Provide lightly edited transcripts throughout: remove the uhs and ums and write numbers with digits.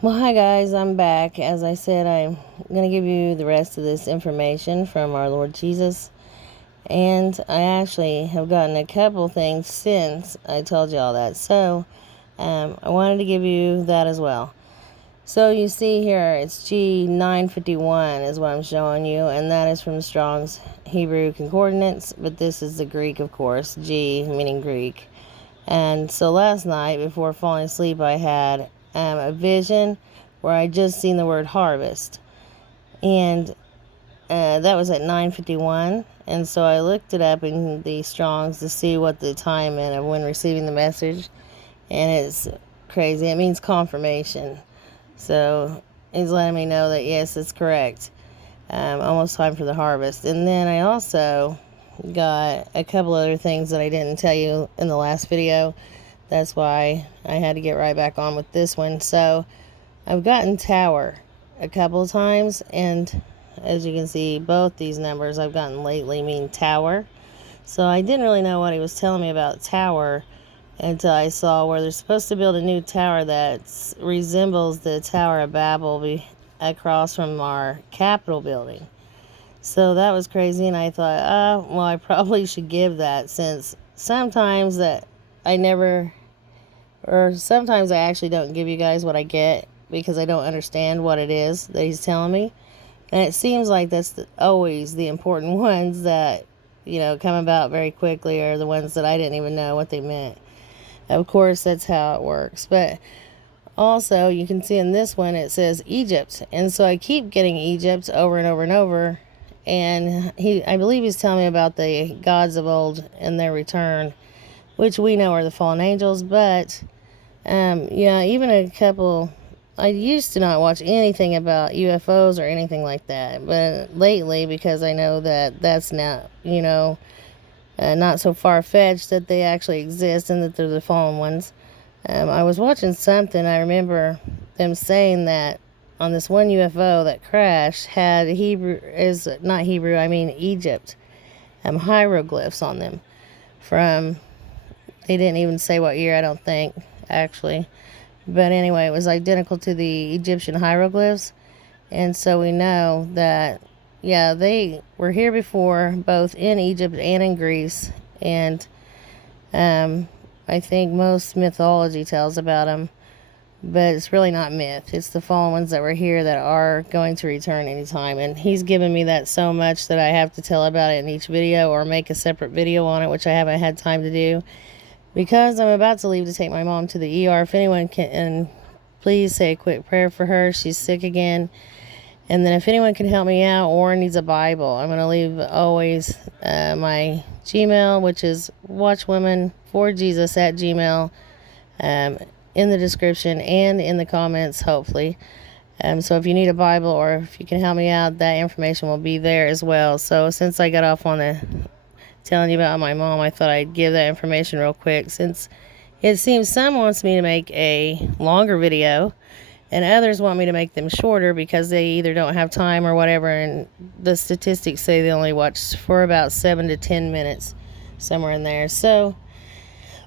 Well, hi guys, I'm back. As I said, I'm going to give you the rest of this information from our Lord Jesus. And I actually have gotten a couple things since I told you all that. So, I wanted to give you that as well. So you see here, it's G951 is what I'm showing you, and that is from the Strong's Hebrew Concordance, but this is the Greek, of course, G meaning Greek. And so last night, before falling asleep, I had a vision where I just seen the word harvest, and that was at 9:51. And so I looked it up in the Strong's to see what the time meant of when receiving the message, and it's crazy. It means confirmation. So he's letting me know that yes, it's correct. Almost time for the harvest. And then I also got a couple other things that I didn't tell you in the last video. That's why I had to get right back on with this one. So I've gotten tower a couple of times, and as you can see, both these numbers I've gotten lately mean tower. So I didn't really know what he was telling me about tower until I saw where they're supposed to build a new tower that resembles the Tower of Babel across from our Capitol building. So that was crazy, and I thought, well, I probably should give that, since sometimes that I never, or sometimes I actually don't give you guys what I get because I don't understand what it is that he's telling me. And it seems like that's always the important ones that, come about very quickly, are the ones that I didn't even know what they meant. Of course, that's how it works. But also, you can see in this one, it says Egypt. And so I keep getting Egypt over and over and over. And I believe he's telling me about the gods of old and their return, which we know are the fallen angels. But, even a couple, I used to not watch anything about UFOs or anything like that. But lately, because I know that that's not, not so far-fetched that they actually exist and that they're the fallen ones. I was watching something. I remember them saying that on this one UFO that crashed had Egypt, hieroglyphs on them from, they didn't even say what year, I don't think, actually. But anyway, it was identical to the Egyptian hieroglyphs. And so we know that, yeah, they were here before, both in Egypt and in Greece. And I think most mythology tells about them, but it's really not myth. It's the fallen ones that were here that are going to return anytime. And he's given me that so much that I have to tell about it in each video or make a separate video on it, which I haven't had time to do because I'm about to leave to take my mom to the ER. If anyone can, and please say a quick prayer for her. She's sick again. And then if anyone can help me out or needs a Bible, I'm going to leave always my Gmail, which is watchwomanforjesus at Gmail, in the description and in the comments, hopefully. So if you need a Bible or if you can help me out, that information will be there as well. So since I got off on telling you about my mom, I thought I'd give that information real quick, since it seems some wants me to make a longer video and others want me to make them shorter because they either don't have time or whatever, and the statistics say they only watch for about 7 to 10 minutes, somewhere in there. So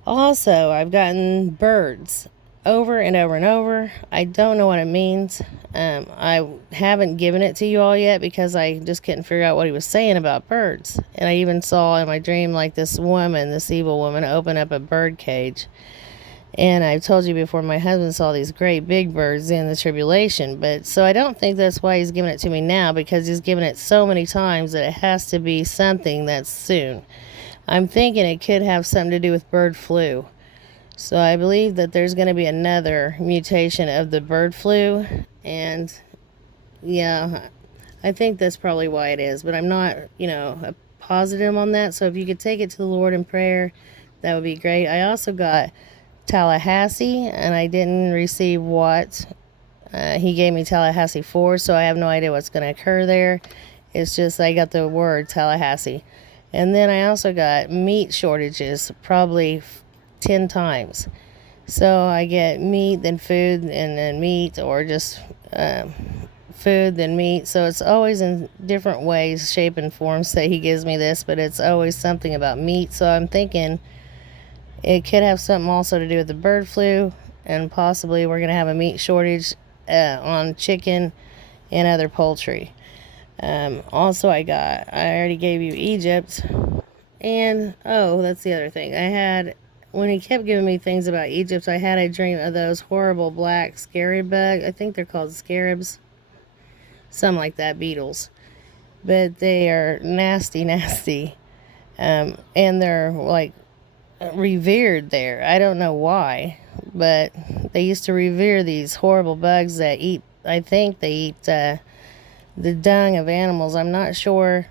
also, I've gotten birds over and over and over. I don't know what it means. I haven't given it to you all yet because I just couldn't figure out what he was saying about birds. And I even saw in my dream, like, this evil woman, open up a bird cage. And I've told you before, my husband saw these great big birds in the tribulation. But so I don't think that's why he's giving it to me now, because he's given it so many times that it has to be something that's soon. I'm thinking it could have something to do with bird flu. So I believe that there's going to be another mutation of the bird flu. And yeah, I think that's probably why it is. But I'm not, positive on that. So if you could take it to the Lord in prayer, that would be great. I also got Tallahassee, and I didn't receive what he gave me Tallahassee for, so I have no idea what's going to occur there. It's just I got the word Tallahassee. And then I also got meat shortages, probably 10 times. So I get meat, then food, and then meat, or just food, then meat. So it's always in different ways, shape, and forms that he gives me this, but it's always something about meat. So I'm thinking it could have something also to do with the bird flu, and possibly we're going to have a meat shortage on chicken and other poultry. Also, I already gave you Egypt. And, oh, that's the other thing. When he kept giving me things about Egypt, I had a dream of those horrible black scary bug. I think they're called scarabs. Something like that, beetles. But they are nasty, nasty. And they're like revered there. I don't know why, but they used to revere these horrible bugs that eat, I think they eat the dung of animals. I'm not sure,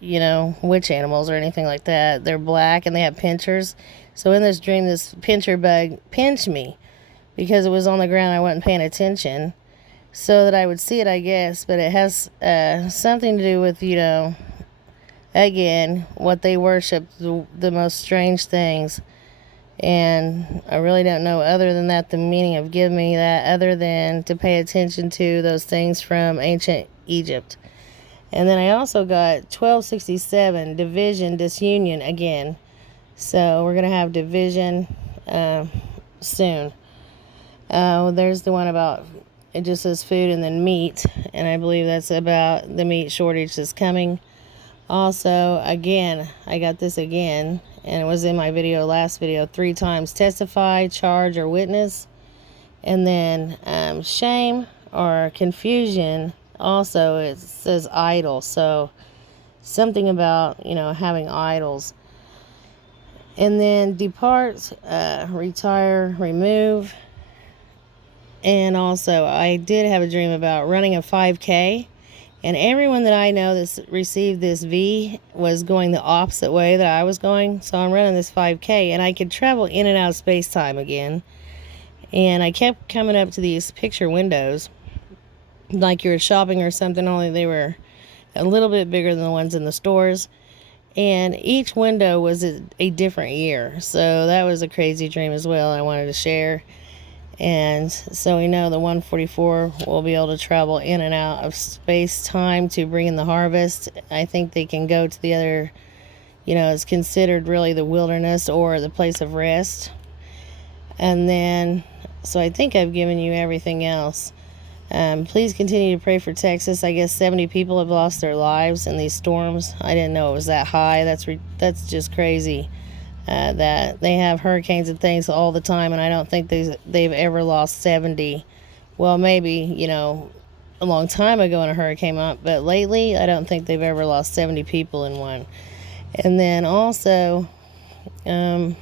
which animals or anything like that. They're black and they have pinchers. So in this dream, this pincher bug pinched me because it was on the ground. I wasn't paying attention so that I would see it, I guess. But it has something to do with, again, what they worship, the most strange things. And I really don't know, other than that, the meaning of giving me that, other than to pay attention to those things from ancient Egypt. And then I also got 1267, division, disunion again. So we're going to have division soon. There's the one about, it just says food and then meat. And I believe that's about the meat shortage that's coming. Also, again, I got this again, and it was in my last video, 3 times. Testify, charge, or witness. And then shame or confusion, also it says idol. So something about, having idols. And then depart, retire, remove. And also, I did have a dream about running a 5K. And everyone that I know that's received this V was going the opposite way that I was going. So I'm running this 5K, and I could travel in and out of space-time again. And I kept coming up to these picture windows, like you were shopping or something, only they were a little bit bigger than the ones in the stores. And each window was a different year. So that was a crazy dream as well I wanted to share. And so we know the 144 will be able to travel in and out of space-time to bring in the harvest. I think they can go to the other, it's considered really the wilderness or the place of rest. And then, so I think I've given you everything else. Please continue to pray for Texas. I guess 70 people have lost their lives in these storms. I didn't know it was that high. That's just crazy. That they have hurricanes and things all the time, and I don't think they've ever lost 70. Well, maybe, a long time ago in a hurricane, but lately I don't think they've ever lost 70 people in one. And then also, I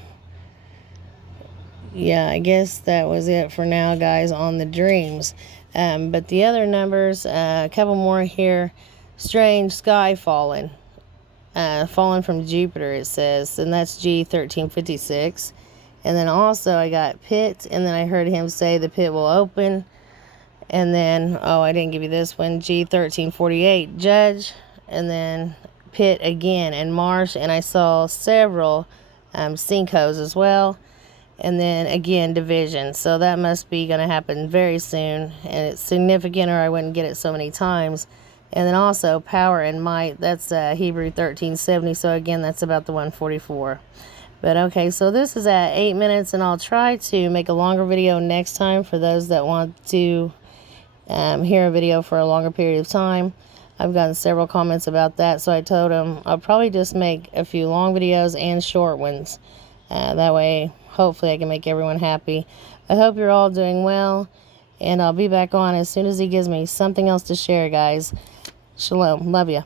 guess that was it for now, guys, on the dreams. But the other numbers, a couple more here. Strange sky fallen. Fallen from Jupiter, it says, and that's G1356. And then also I got pit, and then I heard him say the pit will open. And then, I didn't give you this one, G1348, judge, and then pit again, and marsh, and I saw several sinkholes as well. And then again, division. So that must be going to happen very soon, and it's significant, or I wouldn't get it so many times. And then also power and might, that's Hebrew 1370. So again, that's about the 144. But okay, so this is at 8 minutes, and I'll try to make a longer video next time for those that want to hear a video for a longer period of time. I've gotten several comments about that, so I told them I'll probably just make a few long videos and short ones. That way, hopefully I can make everyone happy. I hope you're all doing well, and I'll be back on as soon as he gives me something else to share, guys. Shalom. Love ya.